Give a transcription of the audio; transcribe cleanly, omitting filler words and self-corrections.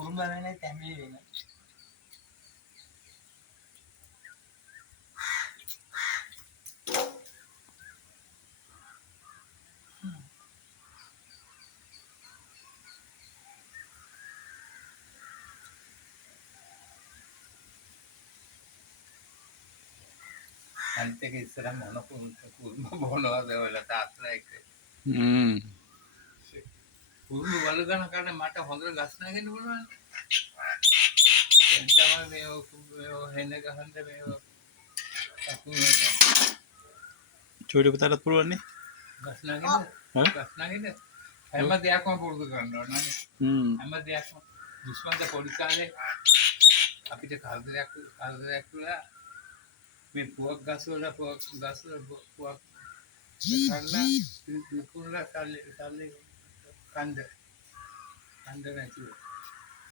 කුරුම වෙන්නේ තැඹිලි වෙන. අනිත් එක ඉස්සරහ මොන කුරුම බොනවද ඔයාලා තාත්තලා එක්ක. කුරුම වල ගන්න කන්නේ මට හොඳට ගස් නැගෙන්න පුළුවන්. දැන් තමයි මේ හෙන ගහන්න මේ චූටි පුතාටත් පුළුවන් නේ ගස් නැගෙන්න හැම දෙයක්ම පුරුදු කරන්න ඕන නේ. හැම දෙයක්ම දුෂ්මන්ත පොඩි කාලේ අපිට කරදරයක් වුණා මේ පුවක් ගස් වල පුවක් කන්න විකුණලා සල්ලි කන්ද නැතුව